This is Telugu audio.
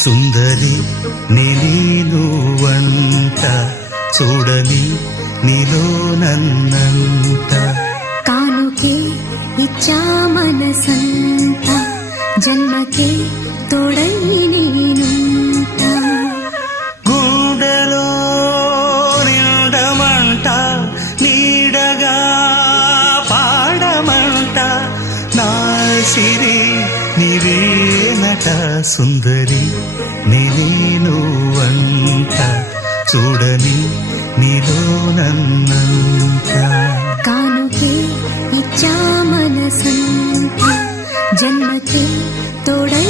సుందరి నేను వంట చూడని నీలో నన్నంత కానుకే ఇచ్చా మనసంత జన్మకే తోడై నేనుంట గుండెలో నిండమంట నీడగా పాడమంట నా సిరి నీవేనట సుందరి నేను వంట చూడని నీలో నన్నంత కానుకే ఇచ్చా మనసంత జన్మకే తోడై